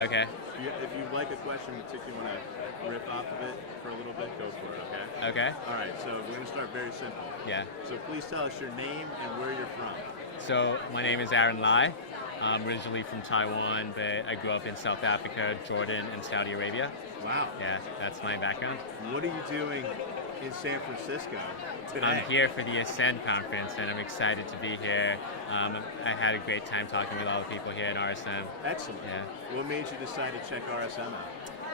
Okay. If you like a question in particular, you want to riff off of it for a little bit, go for it, okay? Okay. All right, so we're going to start very simple. Yeah. So please tell us your name and where you're from. So my name is Aaron Lai. I'm originally from Taiwan, but I grew up in South Africa, Jordan, and Saudi Arabia. Wow. Yeah, that's my background. What are you doing in San Francisco today? I'm here for the Ascend conference, and I'm excited to be here. I had a great time talking with all the people here at RSM. Excellent. Yeah. What made you decide to check RSM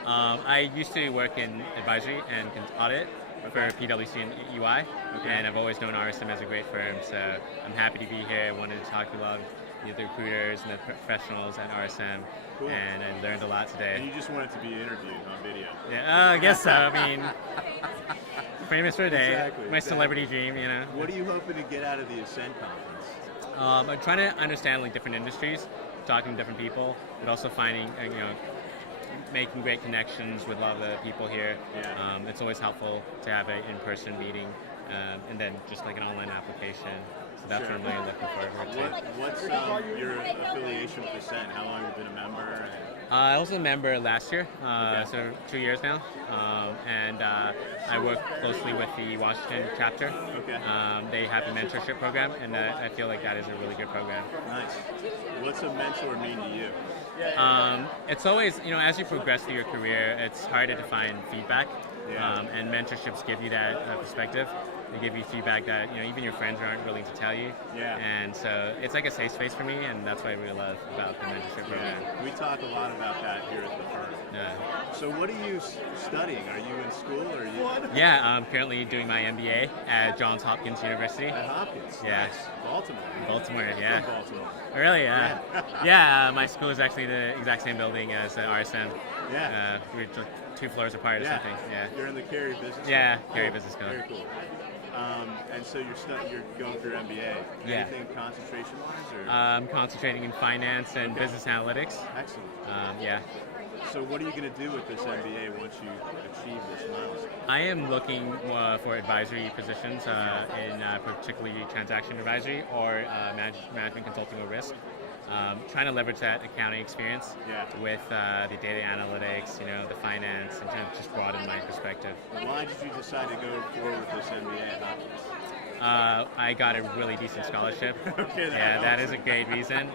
out? I used to work in advisory and audit for PwC and EY, and I've always known RSM as a great firm, so I'm happy to be here. I wanted to talk to a lot of the recruiters and the professionals at RSM, Cool. and I learned a lot And today. you just wanted to be interviewed on video. Yeah, I guess so. I mean, famous for a day, Exactly, my exactly. celebrity dream, you know. What are you hoping to get out of the Ascend conference? I'm trying to understand like different industries, talking to different people, but also finding, making great connections with a lot of the people here. Yeah. It's always helpful to have an in-person meeting, and then just like an online application. So that's Sure. what I'm really looking forward to. What's your affiliation with Ascend? How long have you been a member? I was a member last year, Okay. so 2 years now, and I work closely with the Washington chapter. Okay. They have a mentorship program, and I feel like that is a really good program. Nice. What's a mentor mean to you? It's always, as you progress through your career, it's harder to find feedback, Yeah. and mentorships give you that perspective. They give you feedback that even your friends aren't willing to tell you. Yeah. And so it's like a safe space for me, and that's what I really love about the mentorship program. Yeah. We talk a lot about that here at the firm. So what are you studying? Are you in school or are you Yeah, I'm currently doing my MBA at Johns Hopkins University. at Hopkins? Yeah. Nice. Baltimore. Baltimore, From yeah. Baltimore. Really? Yeah. Yeah, my school is actually the exact same building as RSM. Yeah. We're just 2 floors apart or Yeah. something. Yeah. You're in the Cary Business Yeah, School? Cary Oh, Business School. Very cool. And so you're going for your MBA. Yeah. Anything concentration-wise? Or? I'm concentrating in finance and business analytics. Excellent. Yeah. So what are you going to do with this MBA once you achieve this milestone? I am looking for advisory positions in particularly transaction advisory or management consulting or risk. Trying to leverage that accounting experience Yeah. with the data analytics, the finance, and kind of just broaden my perspective. Why did you decide to go forward with this MBA at Hopkins? I got a really decent scholarship. Okay, Yeah, that helps. is a great reason.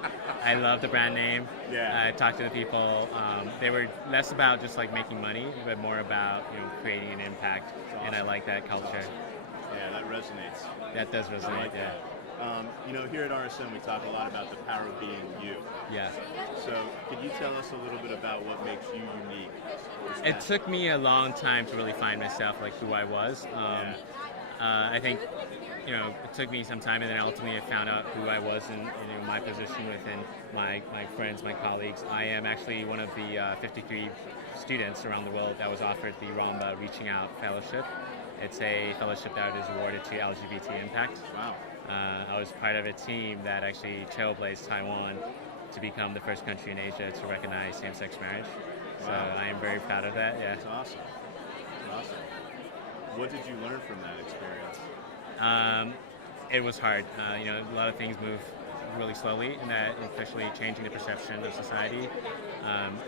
I love the brand name. Yeah. I talked to the people. They were less about just like making money, but more about creating an impact. And I like that culture. Yeah, that resonates. That does I resonate. like Yeah. that. Here at RSM, we talk a lot about the power of being you. Yeah. So, could you tell us a little bit about what makes you unique? It took me a long time to really find myself, like who I was. I think, it took me some time, and then ultimately I found out who I was in my position within my friends, my colleagues. I am actually one of the 53 students around the world that was offered the Ramba Reaching Out Fellowship. It's a fellowship that is awarded to LGBT impact. Wow. I was part of a team that actually trailblazed Taiwan to become the first country in Asia to recognize same-sex marriage. So Wow. I am very proud of that. Yeah. That's awesome. That's awesome. What did you learn from that experience? It was hard. A lot of things move really slowly, and that especially changing the perception of society.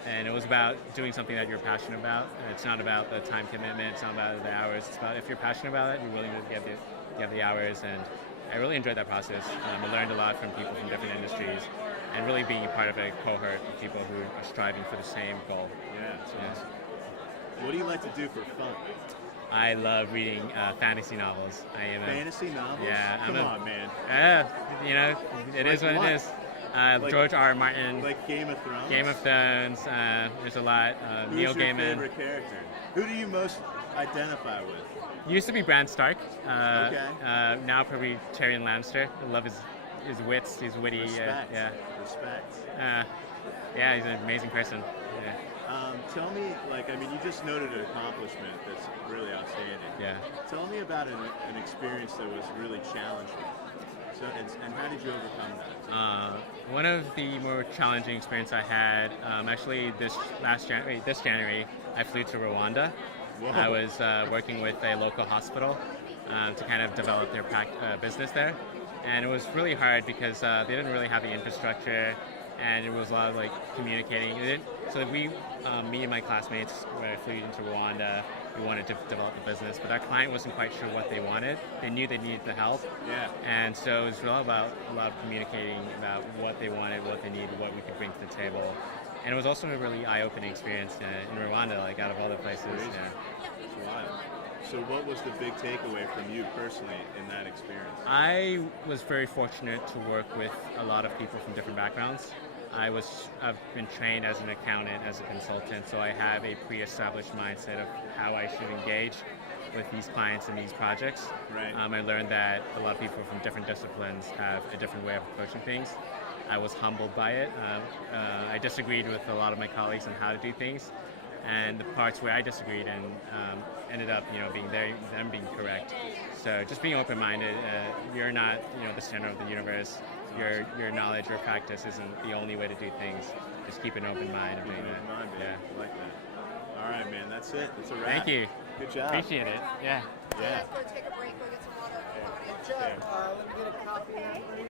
And it was about doing something that you're passionate about. It's not about the time commitment. It's not about the hours. It's about if you're passionate about it, you're willing to give the hours. And I really enjoyed that process. I learned a lot from people from different industries, and really being part of a cohort of people who are striving for the same goal. Yeah, that's Yeah. awesome. What do you like to do for fun? I love reading fantasy novels. I am Fantasy novels? Yeah, Come on, man. It is Like what what? it is. Like- George R. R. Martin, Like Game of Thrones? Game of Thrones. There's a lot. Who's Neil your Gaiman. favorite character? Who do you most identify with? Used to be Bran Stark. Okay. Now probably Tyrion Lannister. I love his wits. He's witty. Respect. Yeah. Respect. Yeah, he's an amazing person. Yeah. Tell me, you just noted an accomplishment that's really outstanding. Yeah. Tell me about an experience that was really challenging. So, and how did you overcome that? One of the more challenging experiences I had, actually this January, I flew to Rwanda. Whoa. I was working with a local hospital to kind of develop their business there. And it was really hard because they didn't really have the infrastructure, and it was a lot of communicating. So we, me and my classmates, when I flew into Rwanda, we wanted to develop a business, but our client wasn't quite sure what they wanted. They knew they needed the help, Yeah. and so it was all about a lot of communicating about what they wanted, what they needed, what we could bring to the table. And it was also a really eye-opening experience in Rwanda, like out of all the places. Crazy. Yeah. It's wild. So what was the big takeaway from you personally in that experience? I was very fortunate to work with a lot of people from different backgrounds. I've been trained as an accountant, as a consultant, so I have a pre-established mindset of how I should engage with these clients and these projects. Right. I learned that a lot of people from different disciplines have a different way of approaching things. I was humbled by it. I disagreed with a lot of my colleagues on how to do things, and the parts where I disagreed and ended up, being them being correct. So just being open-minded. You're not, the center of the universe. Your knowledge or practice isn't the only way to do things. Just keep an open mind of doing that. Mind, Yeah. I like that. All right, man. That's it. That's a wrap. Thank you. Good job. Appreciate it. Yeah. Yeah. Let's go take a break. Go get some water. Yeah. Let me get a copy.